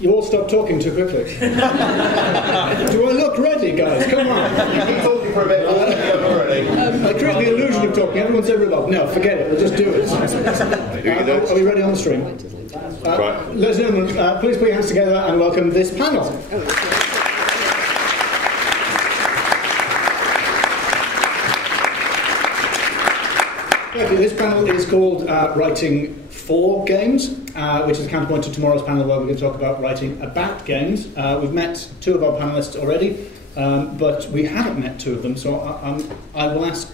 You all stop talking too quickly. Do I look ready, guys? Come on. You keep talking for a bit. I create the illusion of talking. Everyone say rhubarb. No, forget it. We'll just do it. Are we ready on the stream? Right. Ladies and gentlemen, please put your hands together and welcome this panel. This panel is called Writing for Games, which is a counterpoint to tomorrow's panel where we're going to talk about writing about games. We've met two of our panellists already, but we haven't met two of them, so I will ask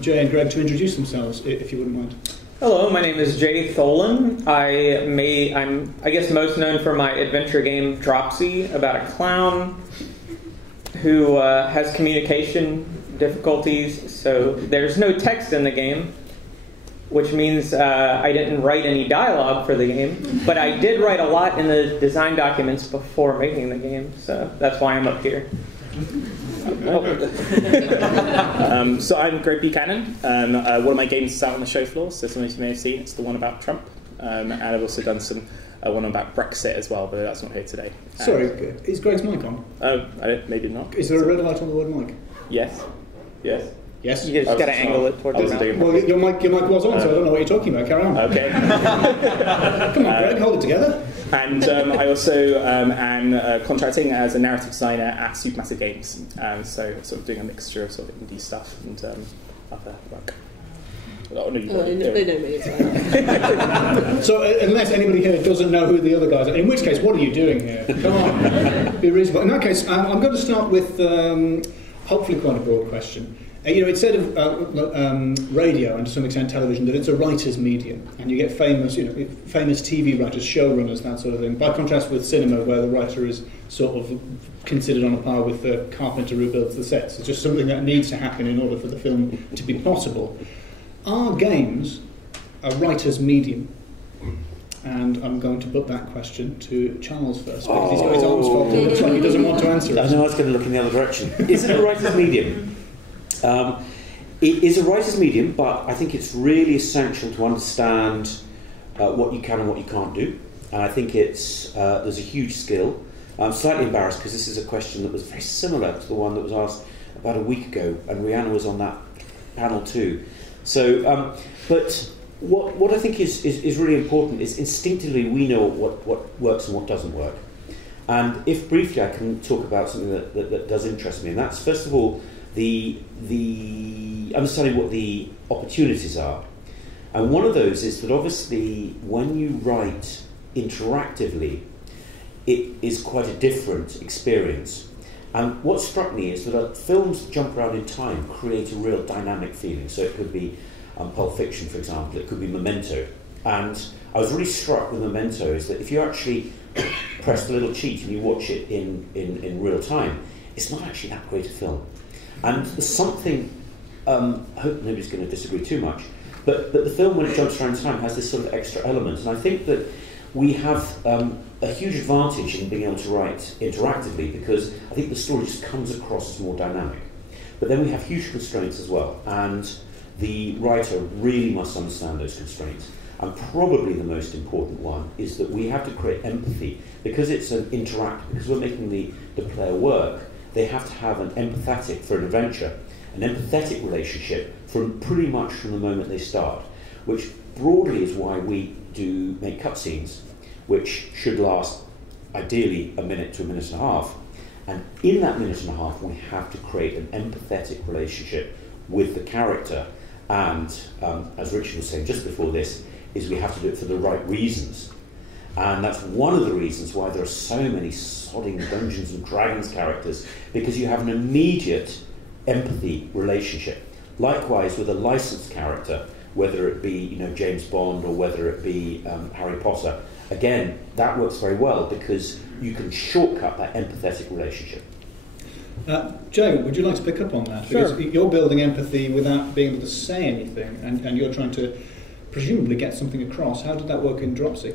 Jay and Greg to introduce themselves, if you wouldn't mind. Hello, my name is Jay Tholen. I'm I guess most known for my adventure game Dropsy, about a clown who has communication difficulties, so there's no text in the game, which means I didn't write any dialogue for the game, but I did write a lot in the design documents before making the game, so that's why I'm up here. So I'm Greg Buchanan. One of my games is out on the show floor, so some of you may have seen. It's the one about Trump, and I've also done some one about Brexit as well, but that's not here today. Sorry, is Greg's mic on? Maybe not. Is there a red light on the word mic? Yes. Yes. Yes? You just got to angle it towards the mouth. Well, your mic was on, so I don't know what you're talking about. Carry on. Okay. Come on, Greg, hold it together. And I also am contracting as a narrative designer at Supermassive Games, so sort of doing a mixture of sort of indie stuff and other work. They know me as well. So unless anybody here doesn't know who the other guys are, in which case, what are you doing here? Come on, be reasonable. In that case, I'm going to start with hopefully quite a broad question. It's said of radio and to some extent television that it's a writer's medium, and you get famous TV writers, showrunners, that sort of thing. By contrast with cinema, where the writer is sort of considered on a par with the carpenter who builds the sets. It's just something that needs to happen in order for the film to be possible. Are games a writer's medium? And I'm going to put that question to Charles first, because he's got his arms folded. It looks like he doesn't want to answer it. I know I was going to look in the other direction. Is it a writer's medium? It is a writer's medium, but I think it's really essential to understand what you can and what you can't do. And I think there's a huge skill. I'm slightly embarrassed because this is a question that was very similar to the one that was asked about a week ago, and Rhianna was on that panel too. So, but what I think is really important is instinctively we know what works and what doesn't work. And if briefly I can talk about something that does interest me, and that's first of all the understanding what the opportunities are. And one of those is that obviously when you write interactively, it is quite a different experience. And what struck me is that films that jump around in time create a real dynamic feeling. So it could be Pulp Fiction, for example, it could be Memento. And I was really struck with Memento is that if you actually press the little cheat and you watch it in real time, it's not actually that great a film. And there's something, I hope nobody's going to disagree too much, but the film, when it jumps around time, has this sort of extra element. And I think that we have a huge advantage in being able to write interactively, because I think the story just comes across as more dynamic. But then we have huge constraints as well, and the writer really must understand those constraints. And probably the most important one is that we have to create empathy, because it's an interactive, because we're making the player work. They have to have an empathetic, for an adventure, an empathetic relationship from pretty much from the moment they start, which broadly is why we do make cutscenes, which should last ideally a minute to a minute and a half. And in that minute and a half, we have to create an empathetic relationship with the character. And as Richard was saying just before this, is we have to do it for the right reasons. And that's one of the reasons why there are so many sodding Dungeons and Dragons characters, because you have an immediate empathy relationship. Likewise with a licensed character, whether it be James Bond or whether it be Harry Potter, again, that works very well because you can shortcut that empathetic relationship. Jay, would you like to pick up on that? Sure. Because you're building empathy without being able to say anything, and you're trying to presumably get something across. How did that work in Dropsy?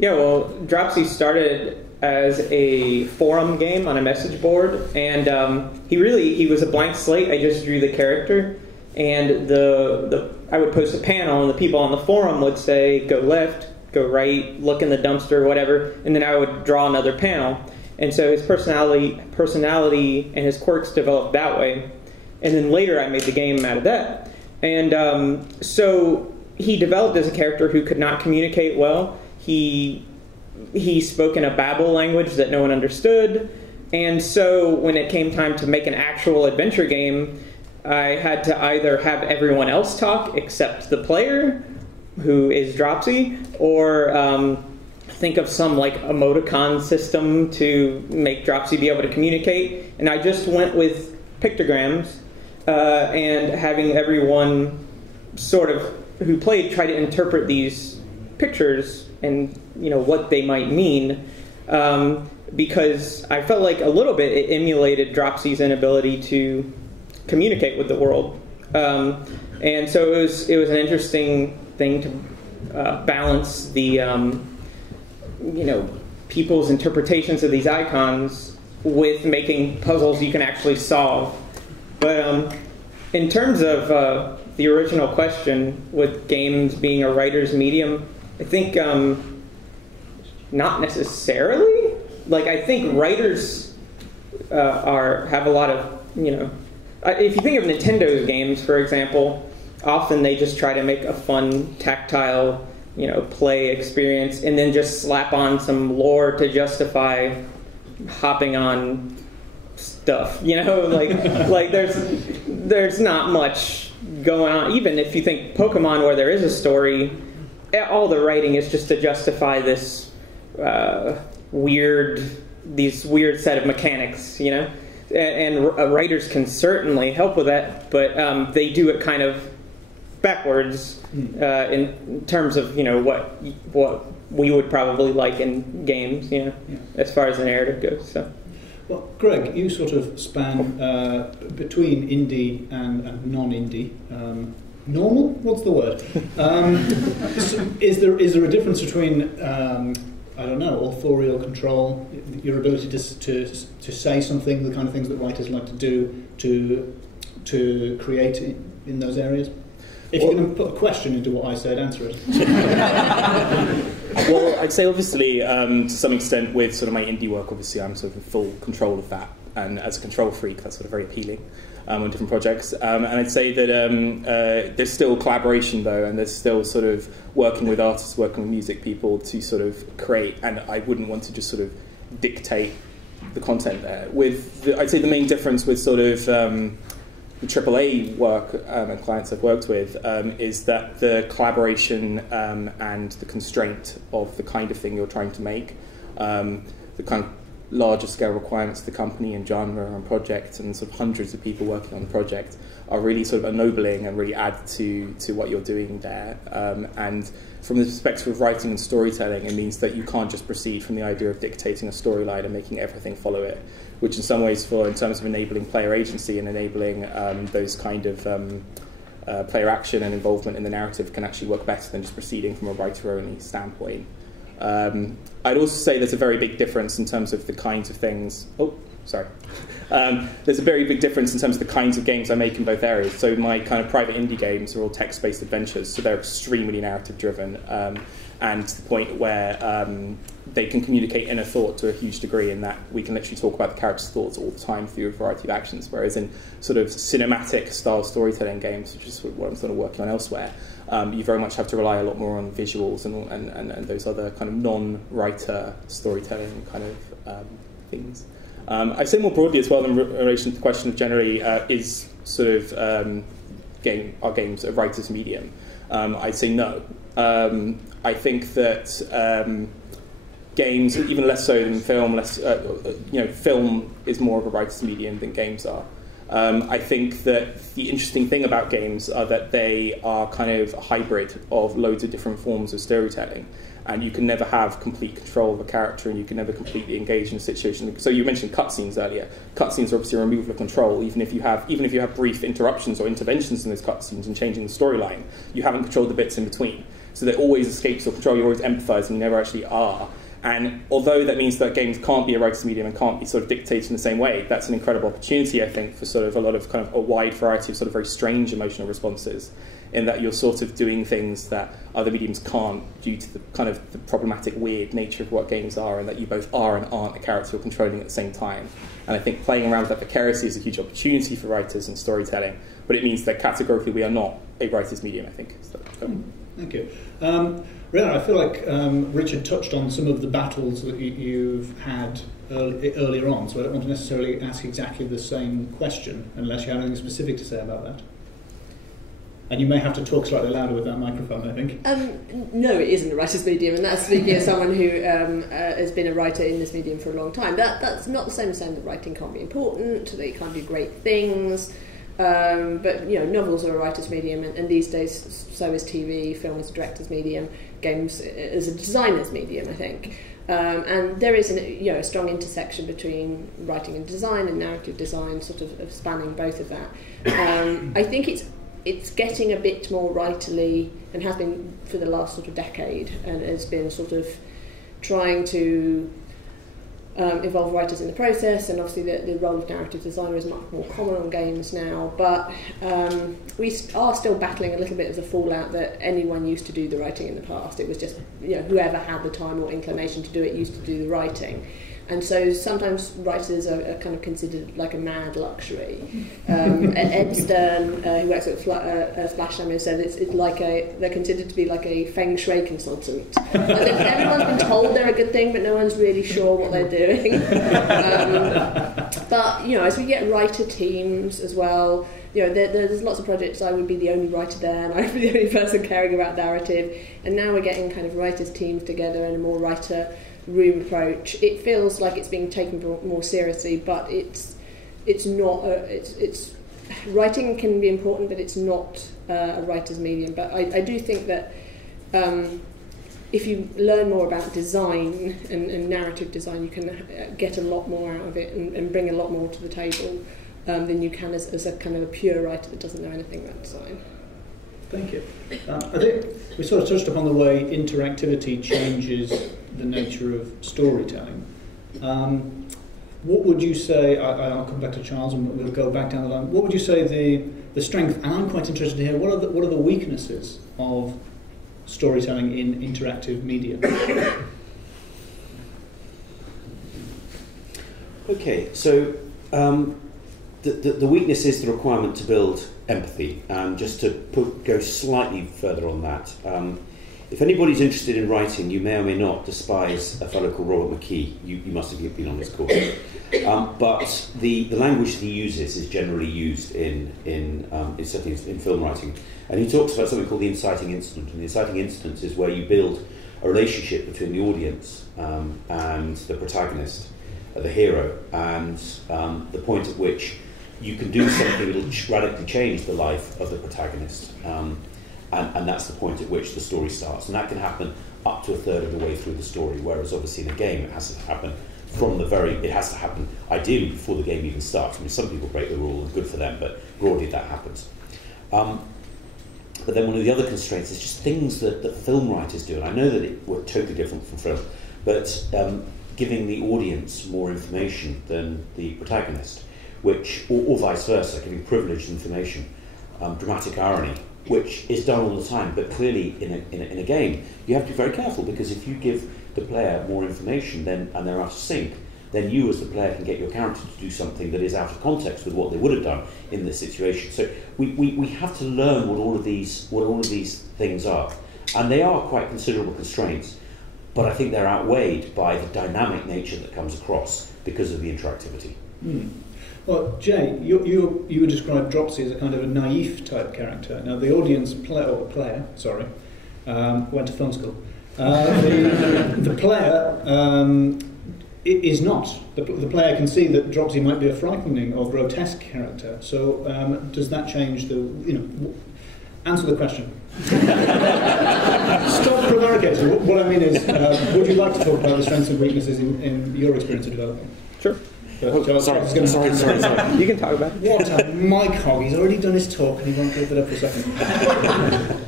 Yeah, well, Dropsy started as a forum game on a message board, and he was a blank slate. I just drew the character, and I would post a panel, and the people on the forum would say, go left, go write, look in the dumpster, whatever, and then I would draw another panel. And so his personality and his quirks developed that way. And then later I made the game out of that. And so he developed as a character who could not communicate well. He spoke in a babble language that no one understood. And so when it came time to make an actual adventure game, I had to either have everyone else talk except the player, who is Dropsy, or think of some like emoticon system to make Dropsy be able to communicate. And I just went with pictograms and having everyone sort of who played try to interpret these pictures and what they might mean, because I felt like a little bit it emulated Dropsy's inability to communicate with the world, and so it was an interesting thing to balance the people's interpretations of these icons with making puzzles you can actually solve. But in terms of the original question, with games being a writer's medium, I think not necessarily. Like, I think writers have a lot of, if you think of Nintendo's games, for example, often they just try to make a fun, tactile, play experience, and then just slap on some lore to justify hopping on stuff. Like there's not much going on. Even if you think Pokemon, where there is a story, all the writing is just to justify this weird set of mechanics, and writers can certainly help with that, but they do it kind of backwards in terms of what we would probably like in games, as far as the narrative goes. So. Well, Greg, you sort of span between indie and non-indie. Normal? What's the word? Is there a difference between I don't know, authorial control, your ability to say something, the kind of things that writers like to do to create in those areas? If you're going to put a question into what I said, answer it. Well, I'd say obviously, to some extent, with sort of my indie work, obviously I'm sort of in full control of that, and as a control freak, that's sort of very appealing on different projects. And I'd say that there's still collaboration though, and there's still sort of working with artists, working with music people to sort of create, and I wouldn't want to just sort of dictate the content there. I'd say the main difference with sort of the AAA work and clients I've worked with is that the collaboration and the constraint of the kind of thing you're trying to make, the kind of larger scale requirements of the company and genre and project, and sort of hundreds of people working on the project are really sort of ennobling and really add to what you're doing there. And from the perspective of writing and storytelling, it means that you can't just proceed from the idea of dictating a storyline and making everything follow it, which in some ways, in terms of enabling player agency and enabling those kind of player action and involvement in the narrative, can actually work better than just proceeding from a writer-only standpoint. I'd also say there's a very big difference in terms of the kinds of things... there's a very big difference in terms of the kinds of games I make in both areas. So my kind of private indie games are all text-based adventures, so they're extremely narrative-driven, and to the point where they can communicate inner thought to a huge degree, in that we can literally talk about the character's thoughts all the time through a variety of actions, whereas in sort of cinematic-style storytelling games, which is what I'm sort of working on elsewhere, you very much have to rely a lot more on visuals and those other kind of non-writer storytelling kind of things. I'd say more broadly as well, in relation to the question of generally, is sort of are games a writer's medium? I'd say no. I think that games, even less so than film, film is more of a writer's medium than games are. I think that the interesting thing about games are that they are kind of a hybrid of loads of different forms of storytelling, and you can never have complete control of a character, and you can never completely engage in a situation. So you mentioned cutscenes earlier. Cutscenes are obviously a removal of control. Even if you have brief interruptions or interventions in those cutscenes and changing the storyline, you haven't controlled the bits in between. So there always escapes your control. You're always empathising. You never actually are. And although that means that games can't be a writer's medium and can't be sort of dictated in the same way, that's an incredible opportunity, I think, for sort of a lot of kind of a wide variety of sort of very strange emotional responses, in that you're sort of doing things that other mediums can't due to the kind of the problematic, weird nature of what games are, and that you both are and aren't a character you're controlling at the same time. And I think playing around with that vicariously is a huge opportunity for writers and storytelling, but it means that categorically we are not a writer's medium, I think. So, thank you. Rhianna, I feel like Richard touched on some of the battles that you've had earlier on, so I don't want to necessarily ask exactly the same question, unless you have anything specific to say about that. And you may have to talk slightly louder with that microphone, I think. No, it isn't a writer's medium, and that's speaking as someone who has been a writer in this medium for a long time. That's not the same as saying that writing can't be important, that you can't do great things. But novels are a writer's medium, and these days so is TV, film is a director's medium, games is a designer's medium, I think. And there is a strong intersection between writing and design and narrative design, sort of spanning both of that. I think it's getting a bit more writerly, and has been for the last sort of decade, and has been sort of trying to involve writers in the process, and obviously the role of narrative designer is much more common on games now, but we are still battling a little bit of the fallout that anyone used to do the writing in the past. It was just whoever had the time or inclination to do it used to do the writing. And so sometimes writers are kind of considered like a mad luxury. Ed Stern, who works at Splash Demo, said it's like they're considered to be like a feng shui consultant. Everyone's been told they're a good thing, but no one's really sure what they're doing. But as we get writer teams as well, there's lots of projects. I would be the only writer there, and I would be the only person caring about narrative. And now we're getting kind of writers teams together and a more writer room approach. It feels like it's being taken more seriously, but it's not. It's writing can be important, but it's not a writer's medium. But I do think that if you learn more about design and narrative design, you can get a lot more out of it and bring a lot more to the table than you can as a kind of a pure writer that doesn't know anything about design. Thank you. I think we sort of touched upon the way interactivity changes the nature of storytelling. What would you say, I'll come back to Charles and we'll go back down the line, what would you say the strength, and I'm quite interested to hear, what are the weaknesses of storytelling in interactive media? Okay, so the weakness is the requirement to build empathy, and just to go slightly further on that. If anybody's interested in writing, you may or may not despise a fellow called Robert McKee. You must have been on his course. But the language that he uses is generally used in film writing. And he talks about something called the inciting incident. And the inciting incident is where you build a relationship between the audience and the protagonist, the hero, and the point at which you can do something that will radically change the life of the protagonist. And that's the point at which the story starts. And that can happen up to a third of the way through the story, whereas obviously in a game it has to happen it has to happen ideally before the game even starts. I mean, some people break the rule, and good for them, but broadly that happens. But then one of the other constraints is just things that film writers do, and I know that we're totally different from film, but giving the audience more information than the protagonist, which, or vice versa, giving privileged information, dramatic irony, which is done all the time, but clearly in a game you have to be very careful, because if you give the player more information and they're out of sync, then you as the player can get your character to do something that is out of context with what they would have done in this situation. So we have to learn what all of these things are, and they are quite considerable constraints, but I think they're outweighed by the dynamic nature that comes across because of the interactivity. Well, Jay, you would describe Dropsy as a kind of a naif type character. Now, the audience player went to film school. The player is not. The player can see that Dropsy might be a frightening or grotesque character. So, does that change answer the question. Stop prevaricating. What I mean is, would you like to talk about the strengths and weaknesses in your experience of developing? Sure. Sorry. You can talk about it. What a mic hog. He's already done his talk and he won't give it up for a second.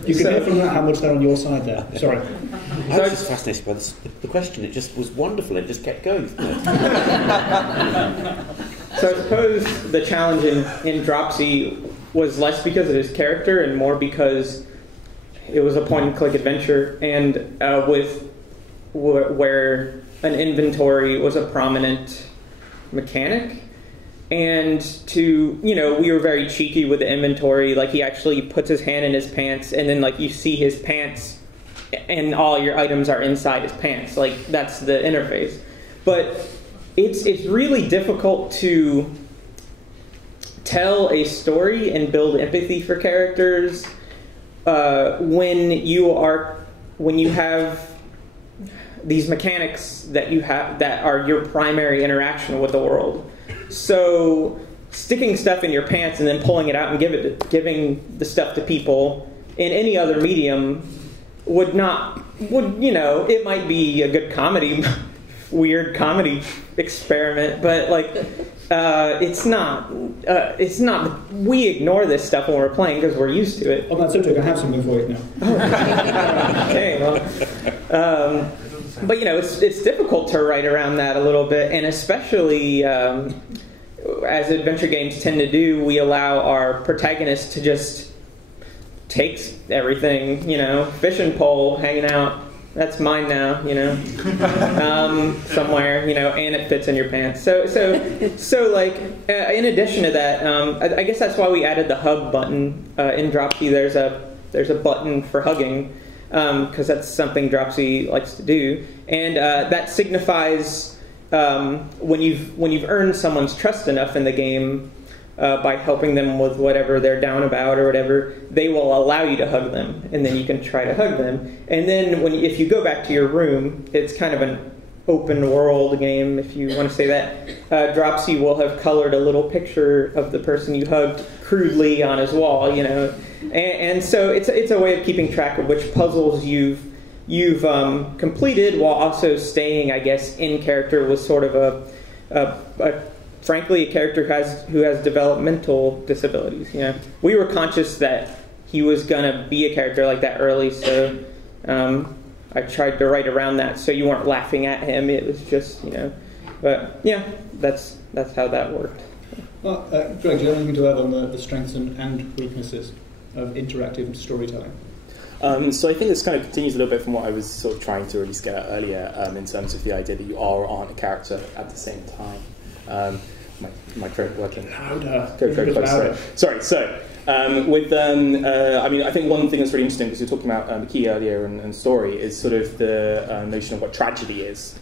You can hear from that how much they're on your side there. Sorry. I was just fascinated by the question. It just was wonderful. It just kept going. So I suppose the challenge in Dropsy was less because of his character and more because it was a point-and-click adventure, and where an inventory was a prominent mechanic. And we were very cheeky with the inventory. Like, he actually puts his hand in his pants, and then, like, you see his pants, and all your items are inside his pants. Like, that's the interface. But it's really difficult to tell a story and build empathy for characters when you have these mechanics that are your primary interaction with the world. So sticking stuff in your pants and then pulling it out and giving the stuff to people in any other medium would it might be a good comedy, weird comedy experiment, but like it's not. We ignore this stuff when we're playing because we're used to it. On that subject, I have something for you now. Okay, well. But it's difficult to write around that a little bit, and especially as adventure games tend to do, we allow our protagonists to just take everything. Fishing pole hanging out, that's mine now. Somewhere, and it fits in your pants. So like in addition to that, I guess that's why we added the hug button in Dropsy. There's a button for hugging. Because that's something Dropsy likes to do, and that signifies when you've earned someone's trust enough in the game by helping them with whatever they're down about or whatever, they will allow you to hug them, and then you can try to hug them. And then if you go back to your room, it's kind of an open world game, if you want to say that. Dropsy will have colored a little picture of the person you hugged crudely on his wall, and so it's a way of keeping track of which puzzles you've completed while also staying, I guess, in character with sort of frankly a character who has developmental disabilities. We were conscious that he was gonna be a character like that early, so I tried to write around that so you weren't laughing at him. It was just but yeah, that's how that worked. Well, Greg, do you have anything to add on the strengths and weaknesses of interactive storytelling? So I think this kind of continues a little bit from what I was sort of trying to really get at earlier in terms of the idea that you are or aren't a character at the same time. My microphone working. Louder. Go very close. Louder. Sorry. So I think one thing that's really interesting, because you were talking about the key earlier and story, is sort of the notion of what tragedy is.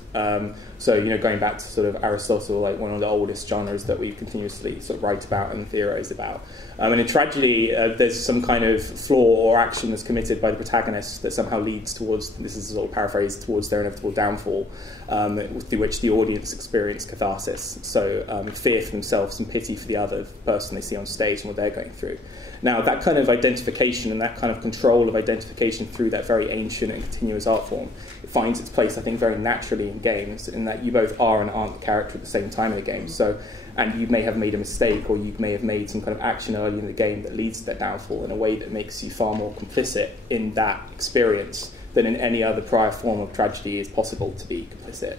So going back to sort of Aristotle, like one of the oldest genres that we continuously sort of write about and theorize about. And in tragedy, there's some kind of flaw or action that's committed by the protagonist that somehow leads towards, this is a sort of paraphrase, towards their inevitable downfall, through which the audience experience catharsis. So fear for themselves and pity for the other person they see on stage and what they're going through. Now, that kind of identification and that kind of control of identification through that very ancient and continuous art form, it finds its place, I think, very naturally in games, in that you both are and aren't the character at the same time in the game. So, and you may have made a mistake, or you may have made some kind of action early in the game that leads to that downfall in a way that makes you far more complicit in that experience than in any other prior form of tragedy is possible to be complicit.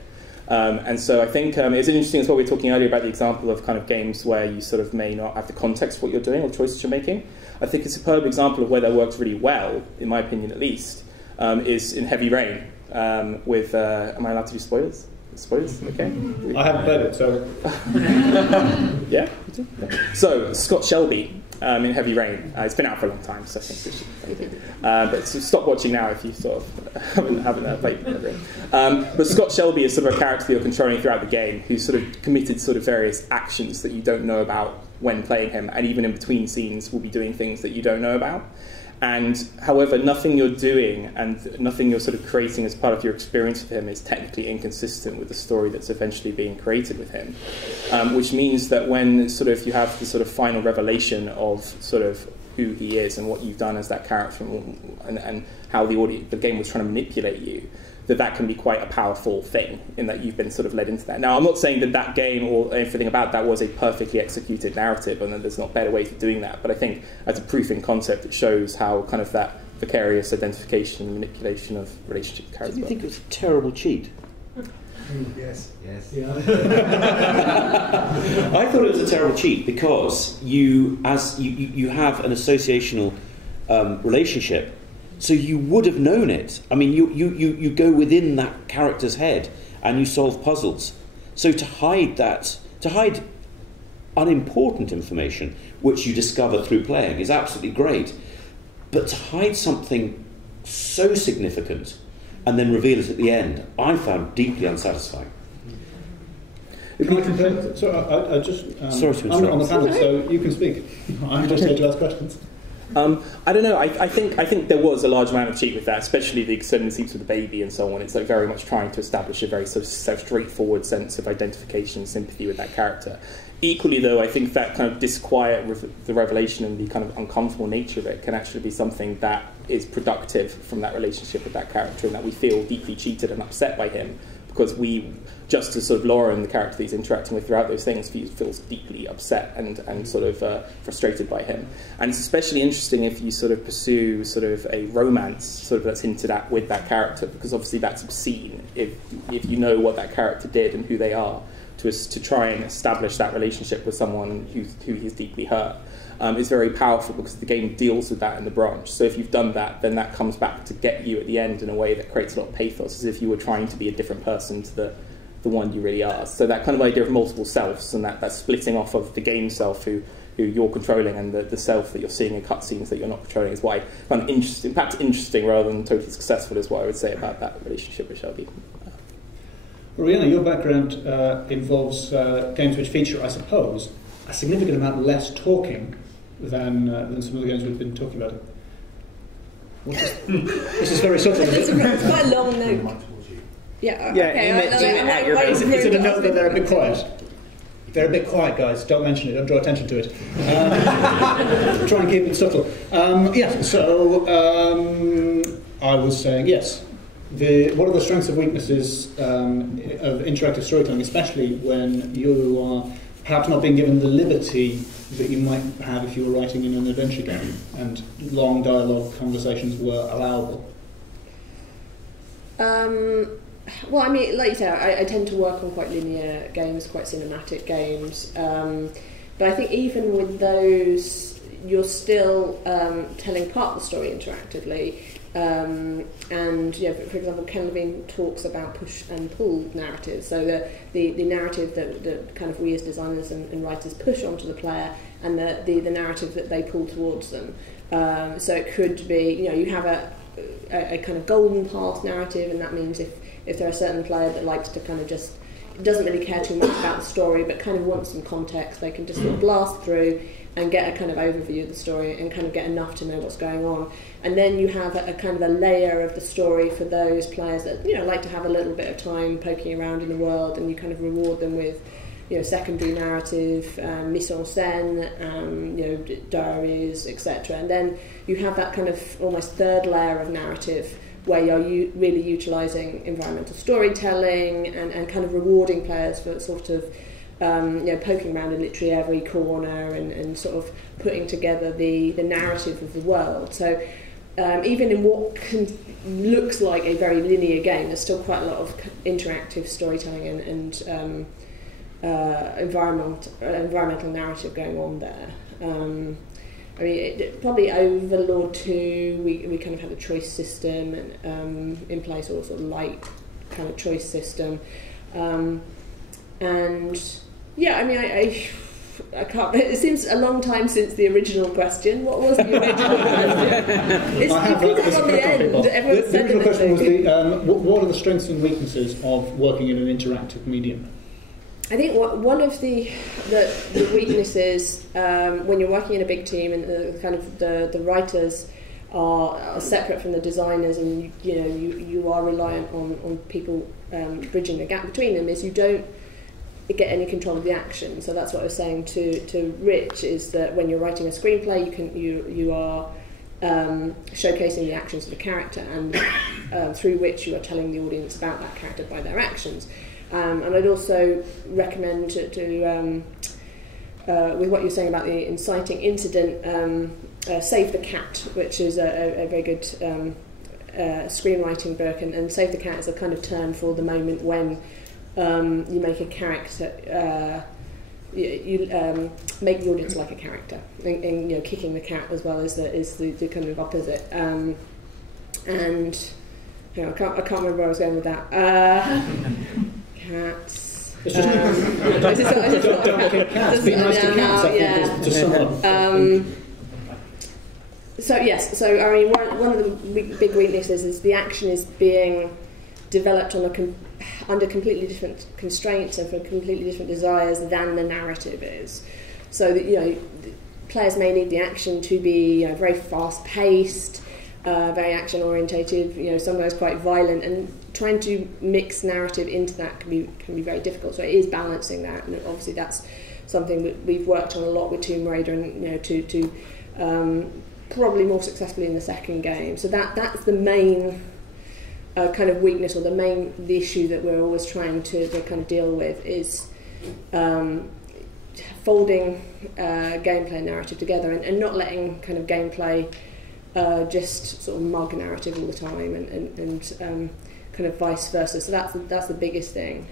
And so I think it's interesting as well, we were talking earlier about the example of kind of games where you sort of may not have the context of what you're doing or choices you're making. I think a superb example of where that works really well, in my opinion at least, is in Heavy Rain with, am I allowed to do spoilers? Spoilers? Okay. I haven't played it, so... Yeah? So, Scott Shelby in Heavy Rain. It's been out for a long time, so I think we should... but stop watching now if you sort of haven't played Heavy Rain. But Scott Shelby is sort of a character that you're controlling throughout the game who's sort of committed sort of various actions that you don't know about when playing him, and even in between scenes will be doing things that you don't know about. And however, nothing you're doing and nothing you're sort of creating as part of your experience with him is technically inconsistent with the story that's eventually being created with him. Which means that when sort of you have the sort of final revelation of sort of who he is and what you've done as that character and how the game was trying to manipulate you, that can be quite a powerful thing in that you've been sort of led into that. Now, I'm not saying that that game or anything about that was a perfectly executed narrative and that there's not better ways of doing that, but I think as a proof in concept, it shows how kind of that vicarious identification and manipulation of relationship characters. Do you think it was a terrible cheat? Yes. Yeah. I thought it was a terrible cheat because you have an associational relationship, so you would have known it. I mean, you go within that character's head and you solve puzzles. So to hide unimportant information, which you discover through playing, is absolutely great. But to hide something so significant and then reveal it at the end, I found deeply unsatisfying. Can I compare? Sorry, I just... Sorry to I'm not on the interrupt. panel, so you can speak. I'm just here to ask questions. I don't know. I think there was a large amount of cheat with that, especially the extended scenes with the baby and so on. It's like very much trying to establish a very sort of straightforward sense of identification and sympathy with that character. Equally, though, I think that kind of disquiet the revelation and the kind of uncomfortable nature of it can actually be something that is productive from that relationship with that character, and that we feel deeply cheated and upset by him because we, just as sort of Lauren, the character that he's interacting with throughout those things, feels deeply upset and sort of frustrated by him. And it's especially interesting if you sort of pursue sort of a romance sort of that's hinted at with that character, because obviously that's obscene if you know what that character did and who they are, to try and establish that relationship with someone who he's deeply hurt. Is very powerful because the game deals with that in the branch. So if you've done that, then that comes back to get you at the end in a way that creates a lot of pathos, as if you were trying to be a different person to the one you really are. So that kind of idea of multiple selves and that splitting off of the game self who you're controlling and the self that you're seeing in cutscenes that you're not controlling is why I find it interesting, perhaps interesting rather than totally successful, is what I would say about that relationship with Shelby. Rhianna, your background involves games which feature, I suppose, a significant amount less talking than some of the games we've been talking about. This is very subtle. It's quite a long note. Yeah, okay. Is it a note that they're a bit quiet? They're a bit quiet, guys. Don't mention it. Don't draw attention to it. Try and keep it subtle. So I was saying, yes. What are the strengths and weaknesses of interactive storytelling, especially when you are perhaps not being given the liberty that you might have if you were writing in an adventure game and long dialogue conversations were allowable? Well, I mean, like you said, I tend to work on quite linear games, quite cinematic games. But I think even with those, you're still telling part of the story interactively. And for example, Ken Levine talks about push and pull narratives. So the narrative that kind of we as designers and writers push onto the player, and the narrative that they pull towards them. So it could be, you have a kind of golden path narrative, and that means if there are a certain player that likes to kind of just doesn't really care too much about the story, but kind of wants some context, they can just sort of blast through and get a kind of overview of the story and kind of get enough to know what's going on. And then you have a kind of a layer of the story for those players that like to have a little bit of time poking around in the world, and you kind of reward them with secondary narrative, mise en scène, diaries, etc. And then you have that kind of almost third layer of narrative where you're really utilising environmental storytelling and kind of rewarding players for sort of poking around in literally every corner and sort of putting together the narrative of the world. So even in what looks like a very linear game, there's still quite a lot of interactive storytelling and environmental narrative going on there. I mean, probably Overlord 2, we kind of had a choice system in place, or sort of light kind of choice system. And yeah, I mean, I can't. It seems a long time since the original question. What was the original question? It's on the end. Everyone's the original question was what are the strengths and weaknesses of working in an interactive medium? I think one of the weaknesses when you're working in a big team and the writers are separate from the designers, and you are reliant on people bridging the gap between them, is you don't get any control of the action. So that's what I was saying to Rich, is that when you're writing a screenplay, you are showcasing the actions of the character, and through which you are telling the audience about that character by their actions. And I'd also recommend to with what you're saying about the inciting incident, Save the Cat, which is a very good screenwriting book, and Save the Cat is a kind of term for the moment when you make a character, you make the audience like a character, and you know, kicking the cat as well is the kind of opposite. And you know, I can't remember where I was going with that. Cats. It's just don't kick cats. Be nice to cats. I think to sum up. So yes, so I mean, one of the big weaknesses is the action is being developed on under completely different constraints and for completely different desires than the narrative is. So that, you know, players may need the action to be, you know, very fast-paced, very action-orientated, you know, sometimes quite violent, and trying to mix narrative into that can be very difficult. So it is balancing that, and obviously that's something that we've worked on a lot with Tomb Raider, and you know, to probably more successfully in the second game. So that's the main kind of weakness, or the issue that we're always trying to kind of deal with is folding gameplay and narrative together, and not letting kind of gameplay just sort of mug narrative all the time, and kind of vice versa. So that's the biggest thing.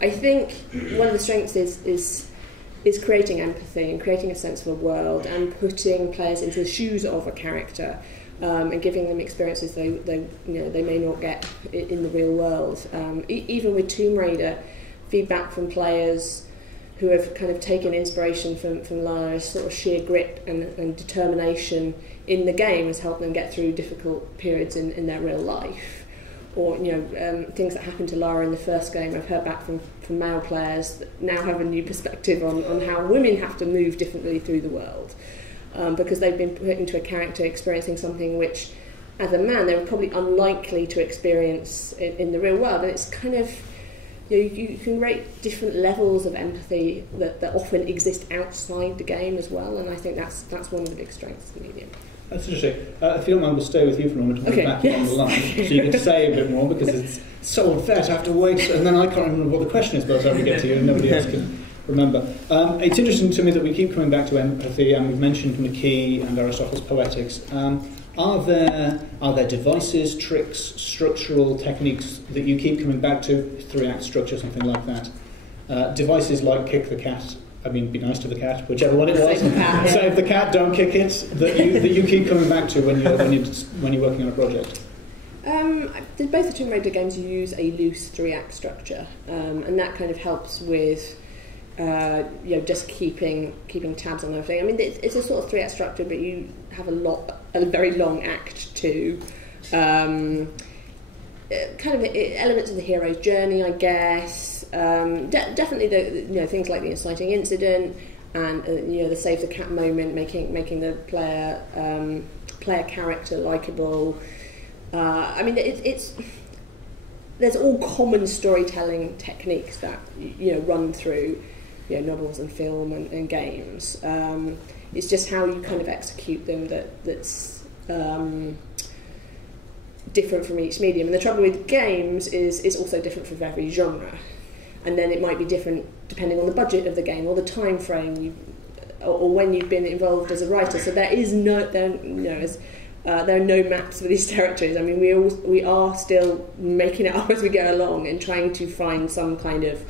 I think one of the strengths is creating empathy and creating a sense of a world and putting players into the shoes of a character, and giving them experiences they may not get in the real world. Even with Tomb Raider, feedback from players who have kind of taken inspiration from Lara's sort of sheer grit and determination in the game has helped them get through difficult periods in their real life. Or, you know, things that happened to Lara in the first game, I've heard back from male players that now have a new perspective on how women have to move differently through the world, because they've been put into a character experiencing something which, as a man, they were probably unlikely to experience in the real world. And it's kind of, you know, you can rate different levels of empathy that often exist outside the game as well, and I think that's one of the big strengths of the medium. That's interesting. If you don't mind, we'll stay with you for a moment and move back along the line, so you can say a bit more, because it's so unfair to have to wait, and then I can't remember what the question is by the time we get to you, and nobody else can remember. It's interesting to me that we keep coming back to empathy, and we've mentioned McKee and Aristotle's Poetics. Are there devices, tricks, structural techniques that you keep coming back to, 3-act structure, something like that? Devices like kick the cat. I mean, be nice to the cat, whichever one it was. Save the cat, don't kick it. That you keep coming back to when you're working on a project. Both the Tomb Raider games use a loose 3-act structure, and that kind of helps with you know, just keeping tabs on everything. I mean, it's a sort of 3-act structure, but you have a very long act too. Kind of elements of the hero's journey, I guess. Definitely the things like the inciting incident and you know, the save the cat moment, making the player character likeable. I mean, there's all common storytelling techniques that, you know, run through, you know, novels and film and games. It's just how you kind of execute them that's different from each medium. And the trouble with games is it's also different for every genre. And then it might be different depending on the budget of the game or the time frame or when you've been involved as a writer. So there are no maps for these territories. I mean, we are still making it up as we go along and trying to find some kind of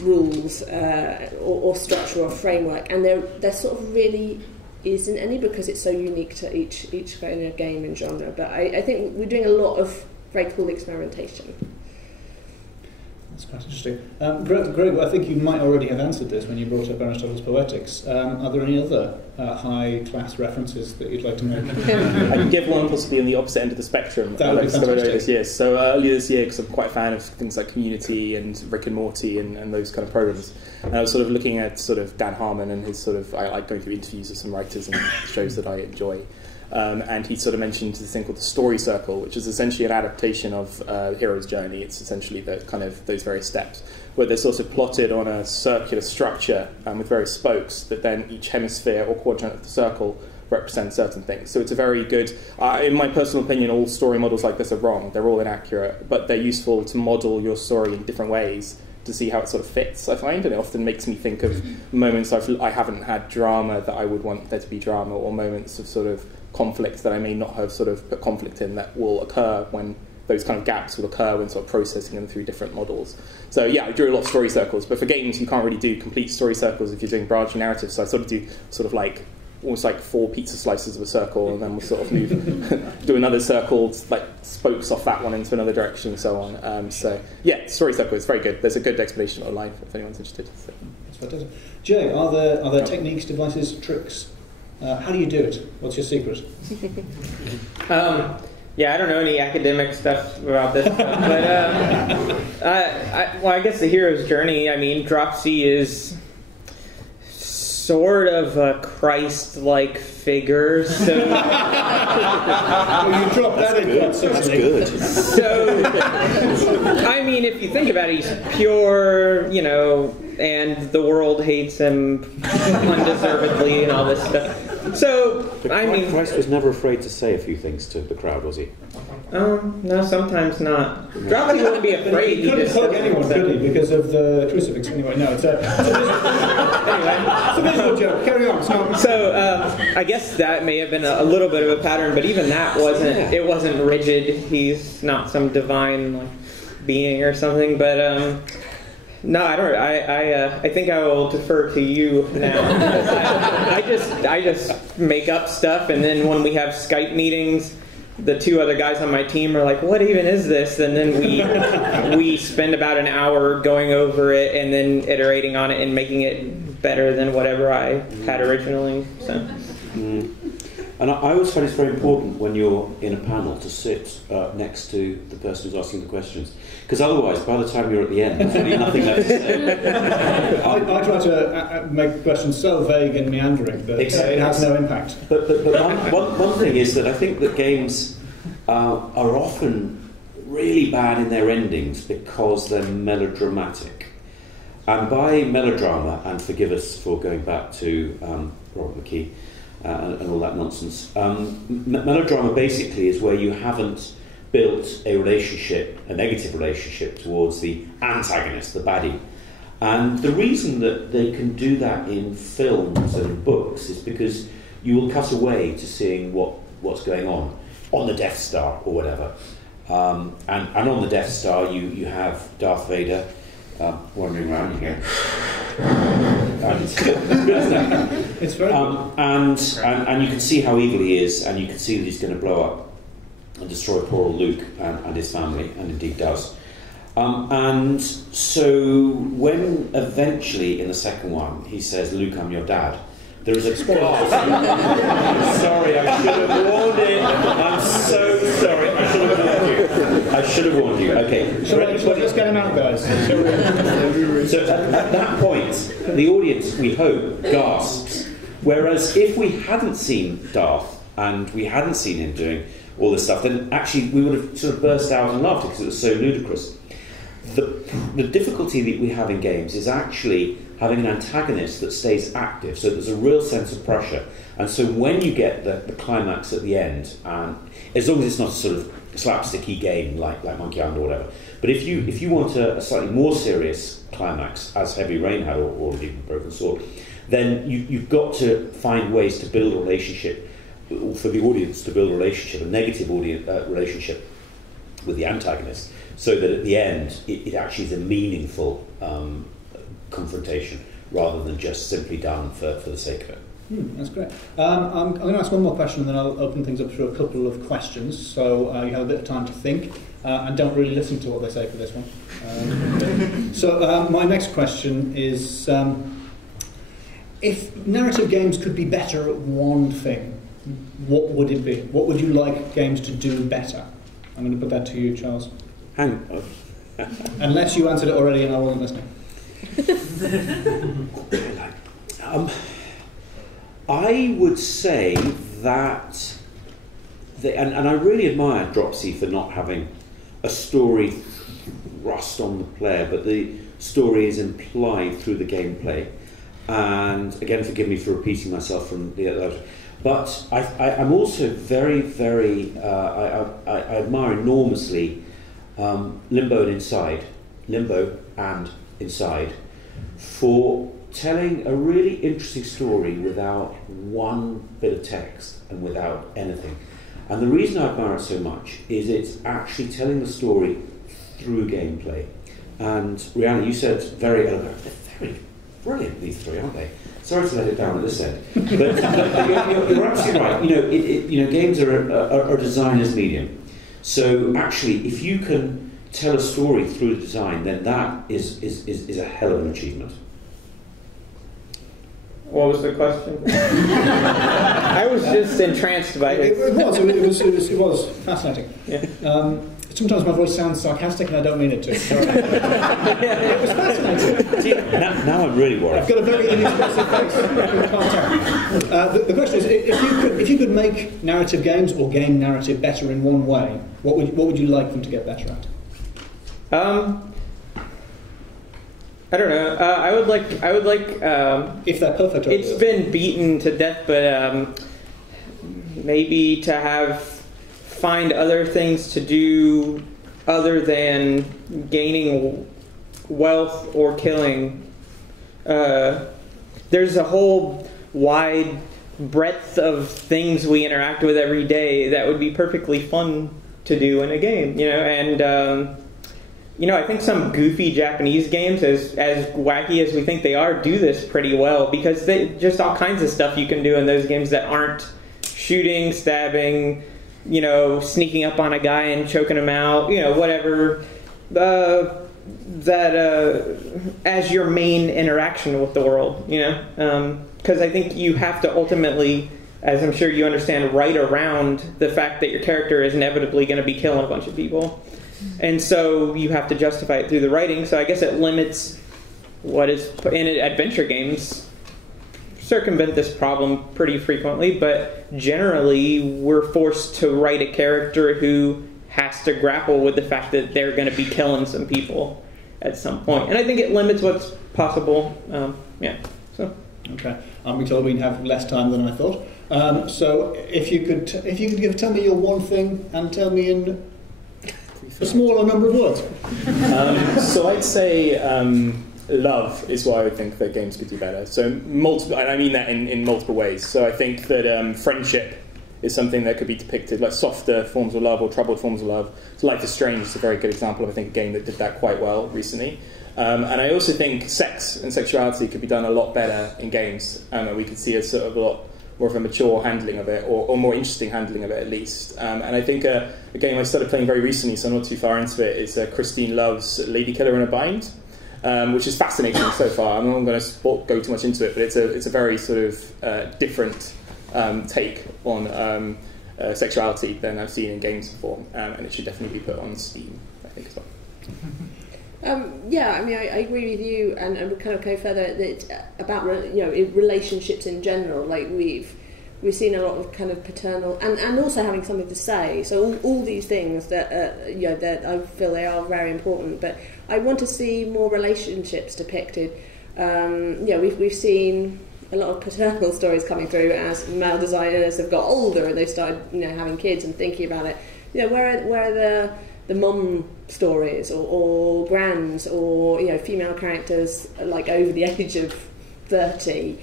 rules or structure or framework. And there sort of really isn't any, because it's so unique to each kind of game and genre. But I think we're doing a lot of very cool experimentation. That's quite interesting. Greg, I think you might already have answered this when you brought up Aristotle's Poetics. Are there any other high-class references that you'd like to make? I can give one possibly on the opposite end of the spectrum. That would be fantastic. This year. So earlier this year, because I'm quite a fan of things like Community and Rick and Morty and those kind of programs, and I was sort of looking at sort of Dan Harmon and his sort of, I like going through interviews with some writers and shows that I enjoy. And he sort of mentioned this thing called the story circle, which is essentially an adaptation of the hero's journey. It's essentially the kind of those various steps where they're sort of plotted on a circular structure with various spokes that then each hemisphere or quadrant of the circle represents certain things. So it's a very good, in my personal opinion, all story models like this are wrong. They're all inaccurate, but they're useful to model your story in different ways to see how it sort of fits, I find, and it often makes me think of moments I haven't had drama that I would want there to be drama, or moments of sort of conflict that I may not have sort of put conflict in that will occur when those kind of gaps will occur when sort of processing them through different models. So yeah, I drew a lot of story circles, but for games you can't really do complete story circles if you're doing branching narratives, so I sort of do sort of like almost like 4 pizza slices of a circle, and then we'll sort of move, do another circle, like spokes off that one into another direction, and so on. So yeah, story circle is very good. There's a good explanation online if anyone's interested. So. That's fantastic. Jay, are there techniques, devices, tricks? How do you do it? What's your secret? Yeah, I don't know any academic stuff about this, but I guess the hero's journey. I mean, Dropsy is sort of a Christ-like figure, so well, you dropped that in. That's good. So, I mean, if you think about it, he's pure, you know, and the world hates him undeservedly and all this stuff. So, I mean, Christ was never afraid to say a few things to the crowd, was he? No, sometimes not. Dropsy wouldn't be afraid. He couldn't hug anyone, could he, because of the crucifix? Anyway, no, it's a visual joke. Carry on. So, I guess that may have been a little bit of a pattern, but even that wasn't. It wasn't rigid. He's not some divine like being or something, but. No, I don't. I think I will defer to you now. I just make up stuff, and then when we have Skype meetings, the 2 other guys on my team are like, "What even is this?" And then we spend about an hour going over it, and then iterating on it and making it better than whatever I had originally. So. And I always find it's very important when you're in a panel to sit next to the person who's asking the questions, because otherwise, by the time you're at the end, there's really nothing left to say. I try to make questions so vague and meandering that it has no impact. But one thing is that I think that games are often really bad in their endings because they're melodramatic. And by melodrama, and forgive us for going back to Robert McKee, and all that nonsense. Melodrama basically is where you haven't built a relationship, a negative relationship towards the antagonist, the baddie. And the reason that they can do that in films and in books is because you will cut away to seeing what's going on the Death Star or whatever. And on the Death Star you have Darth Vader wandering around again. It's very good. And you can see how evil he is, and you can see that he's going to blow up and destroy poor old Luke and his family, and indeed does. And so when eventually in the second one he says, "Luke, I'm your dad," there is a gasp. Sorry, I should have warned it. I'm so sorry. I should have warned you. Okay. Let's get him out, guys. So at that point, the audience, we hope, gasps. Whereas if we hadn't seen Darth and we hadn't seen him doing all this stuff, then actually we would have sort of burst out in laughter because it was so ludicrous. The difficulty that we have in games is actually having an antagonist that stays active, so there's a real sense of pressure. And so when you get the climax at the end, and as long as it's not a sort of slapsticky game like Monkey Island or whatever, but if you want a slightly more serious climax, as Heavy Rain had, or even Broken Sword, then you've got to find ways to build a relationship, or for the audience to build a relationship, a negative relationship with the antagonist, so that at the end it actually is a meaningful confrontation rather than just simply done for the sake of it. That's great. I'm going to ask one more question and then I'll open things up through a couple of questions, so you have a bit of time to think and don't really listen to what they say for this one. So my next question is, if narrative games could be better at one thing, what would it be? What would you like games to do better? I'm going to put that to you, Charles. Unless you answered it already and I wasn't listening. I would say that, and I really admire Dropsy for not having a story thrust on the player, but the story is implied through the gameplay. And again, forgive me for repeating myself from the other. But I'm also very, very, I admire enormously Limbo and inside for telling a really interesting story without one bit of text and without anything. And the reason I admire it so much is it's actually telling the story through gameplay. And Rhianna, you said very elegant. They're very brilliant, these three, aren't they? Sorry to let it down at this end, but you're absolutely right. Games are designed as medium. So actually, if you can tell a story through the design, then that is a hell of an achievement. What was the question? I was just entranced by it. It was fascinating. Yeah. Sometimes my voice sounds sarcastic and I don't mean it to. It was fascinating. Now I'm really worried. I've got a very inexpressive face. The question is, if you could make narrative games or game narrative better in one way, what would you like them to get better at? I don't know. I would like. If they're perfect. It's been beaten to death, but maybe to find other things to do other than gaining wealth or killing. There's a whole wide breadth of things we interact with every day that would be perfectly fun to do in a game, and I think some goofy Japanese games, as wacky as we think they are, do this pretty well, because they just all kinds of stuff you can do in those games that aren't shooting, stabbing, sneaking up on a guy and choking him out, whatever, as your main interaction with the world, because I think you have to ultimately, as I'm sure you understand, write around the fact that your character is inevitably going to be killing a bunch of people. And so you have to justify it through the writing. So I guess it limits what is in adventure games. Circumvent this problem pretty frequently, but generally we're forced to write a character who has to grapple with the fact that they're going to be killing some people at some point. And I think it limits what's possible. So. Okay. We told we have less time than I thought. So if you could tell me your one thing and tell me in a smaller number of words. So I'd say love is what I would think that games could do better. So multiple, and I mean that in multiple ways. So I think that friendship is something that could be depicted, like softer forms of love or troubled forms of love. So Life is Strange is a very good example of, I think, a game that did that quite well recently. And I also think sex and sexuality could be done a lot better in games. And we could see a sort of a lot more of a mature handling of it, or more interesting handling of it at least. And I think a game I started playing very recently, so I'm not too far into it, is Christine Love's Lady Killer in a Bind, which is fascinating so far. I'm not going to go too much into it, but it's a very sort of different take on sexuality than I've seen in games before, and it should definitely be put on Steam, I think, as well. I agree with you, and we kind of go further that about relationships in general. Like we've seen a lot of kind of paternal and also having something to say. So all these things that that I feel they are very important. But I want to see more relationships depicted. We've seen a lot of paternal stories coming through as male designers have got older and they started having kids and thinking about it. Where are the mum stories or grands or female characters like over the age of 30.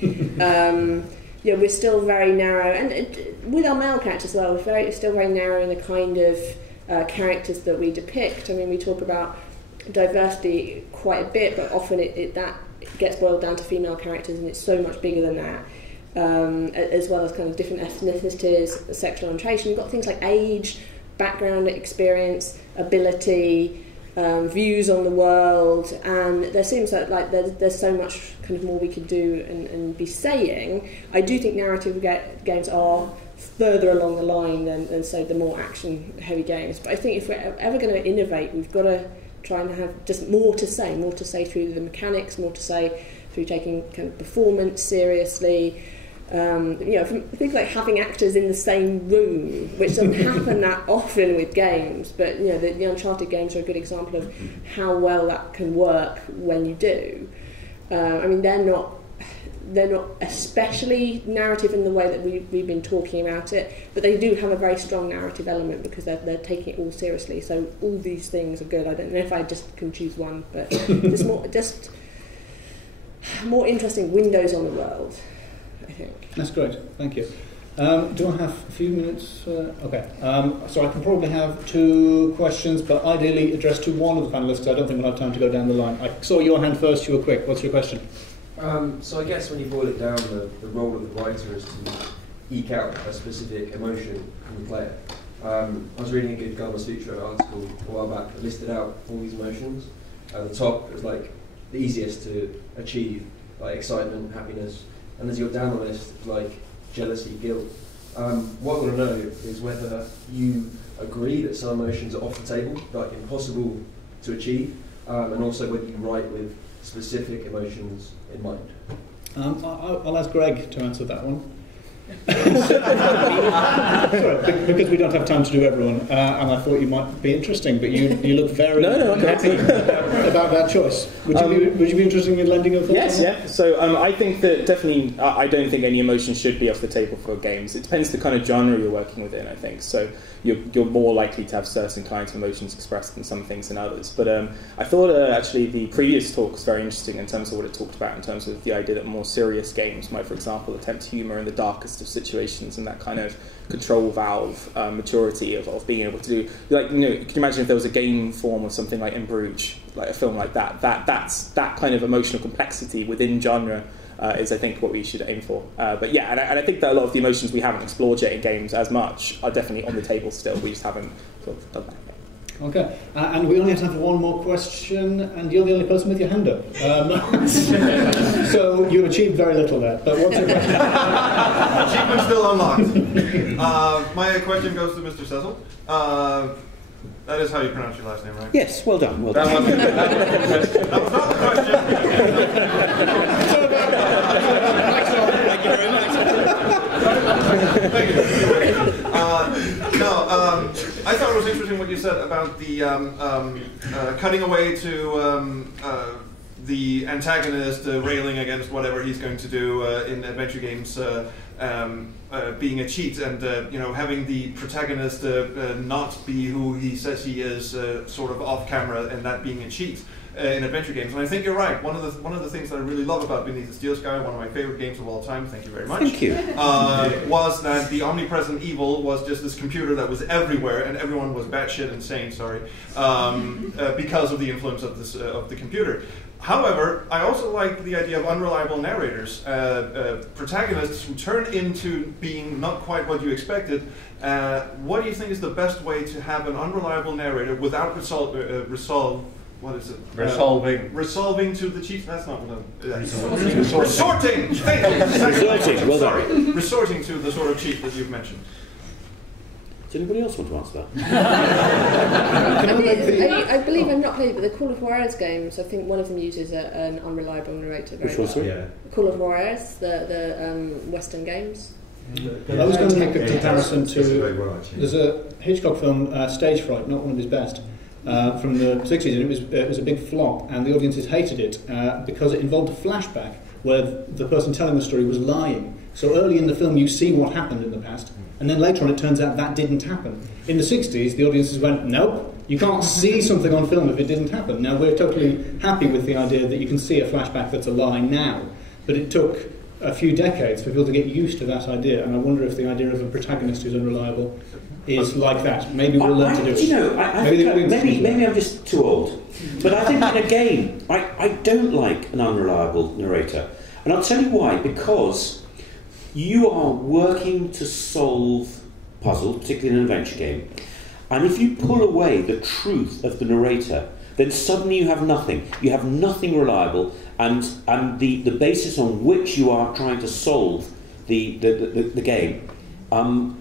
We're still very narrow, and with our male characters as well, we're still very narrow in the kind of characters that we depict. I mean, we talk about diversity quite a bit, but often that gets boiled down to female characters, and it's so much bigger than that. As well as kind of different ethnicities, sexual orientation. You've got things like age, background, experience, ability, views on the world, and there seems like there's so much kind of more we could do and be saying. I do think narrative games are further along the line than say the more action heavy games, but I think if we're ever going to innovate, we've got to try and have just more to say through the mechanics, more to say through taking kind of performance seriously. Things like having actors in the same room, which doesn't happen that often with games, but the Uncharted games are a good example of how well that can work when you do. They're not they're not especially narrative in the way that we've been talking about it, but they do have a very strong narrative element because they're taking it all seriously. So all these things are good. I don't know if I just can choose one, but just more interesting windows on the world, I think. That's great, thank you. Do I have a few minutes? Okay, so I can probably have 2 questions, but ideally addressed to one of the panellists. I don't think we'll have time to go down the line. I saw your hand first, you were quick. What's your question? So I guess when you boil it down, the role of the writer is to eke out a specific emotion from the player. I was reading a good Gama Sutra article a while back that listed out all these emotions. At the top, it was like the easiest to achieve, like excitement, happiness, and as you go down the list, it's like jealousy, guilt. What I want to know is whether you agree that some emotions are off the table, like impossible to achieve, and also whether you write with specific emotions in mind. I'll ask Greg to answer that one. Sorry, because we don't have time to do everyone, and I thought you might be interesting, but you look very happy about that choice. Would you be interested in lending your thoughts? Yes, yeah. So I think that definitely, I don't think any emotion should be off the table for games. It depends the kind of genre you're working within, I think. So you're more likely to have certain kinds of emotions expressed in some things than others. But I thought actually the previous talk was very interesting in terms of what it talked about, in terms of the idea that more serious games might, for example, attempt humour in the darkest of situations, and that kind of control valve maturity of being able to do, like, you know, can you imagine if there was a game form of something like In Bruges, like a film like that's that kind of emotional complexity within genre is, I think, what we should aim for. But yeah, and I think that a lot of the emotions we haven't explored yet in games as much are definitely on the table still. We just haven't sort of done that yet. Okay, and we only have time for one more question, and you're the only person with your hand up. So you've achieved very little there, but what's your question? Achievement still unlocked. My question goes to Mr. Cecil. That is how you pronounce your last name, right? Yes, well done, well done. That was not the question. Thank you very much. Thank you. I thought it was interesting what you said about the cutting away to the antagonist railing against whatever he's going to do in adventure games, being a cheat, and having the protagonist not be who he says he is, sort of off camera, and that being a cheat in adventure games. And I think you're right. One of the things that I really love about Beneath the Steel Sky, one of my favorite games of all time, thank you very much. Thank you. Was that the omnipresent evil was just this computer that was everywhere, and everyone was batshit insane. Sorry, because of the influence of this of the computer. However, I also like the idea of unreliable narrators, protagonists who turn into being not quite what you expected. What do you think is the best way to have an unreliable narrator without what is it? Resolving to the cheat. That's not what I'm... Resorting! Resorting, well done. Resorting to the sort of cheat that you've mentioned. Does anybody else want to answer that? I believe I'm not playing, but the Call of Juarez games, I think one of them uses an unreliable narrator very Which one, sorry? well. Call of Juarez, the Western games. I was going to make a comparison to... There's a Hitchcock film, Stage Fright, not one of his best, from the 60s, and it was a big flop, and the audiences hated it because it involved a flashback where the person telling the story was lying. So early in the film you see what happened in the past, and then later on it turns out that didn't happen. In the 60s, the audiences went, nope, you can't see something on film if it didn't happen. Now, we're totally happy with the idea that you can see a flashback that's a lie now, but it took a few decades for people to get used to that idea, and I wonder if the idea of a protagonist who's unreliable is like that. Maybe we'll learn to do it. You know, maybe I'm just too old, but I think in a game, I don't like an unreliable narrator. And I'll tell you why, because you are working to solve puzzles, particularly in an adventure game, and if you pull away the truth of the narrator, then suddenly you have nothing. You have nothing reliable, and the basis on which you are trying to solve the game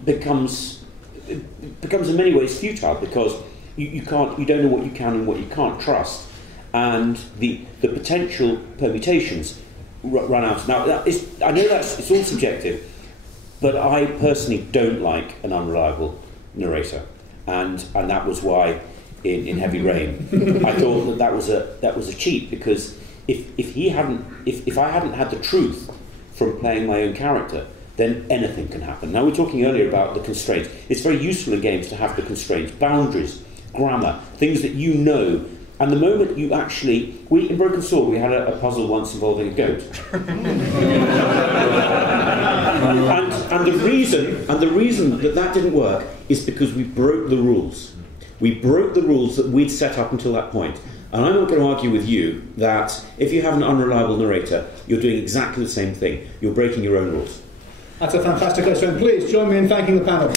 becomes in many ways futile, because you don't know what you can and what you can't trust, and the potential permutations run out. Now, I know it's all subjective, but I personally don't like an unreliable narrator, and that was why in Heavy Rain I thought that was a cheat, because if I hadn't had the truth from playing my own character, then anything can happen. Now, we were talking earlier about the constraints. It's very useful in games to have the constraints, boundaries, grammar, things that you know. And the moment you actually... in Broken Sword, we had a puzzle once involving a goat. and the reason that didn't work is because we broke the rules. We broke the rules that we'd set up until that point. And I'm not going to argue with you that if you have an unreliable narrator, you're doing exactly the same thing. You're breaking your own rules. That's a fantastic question. Please join me in thanking the panel.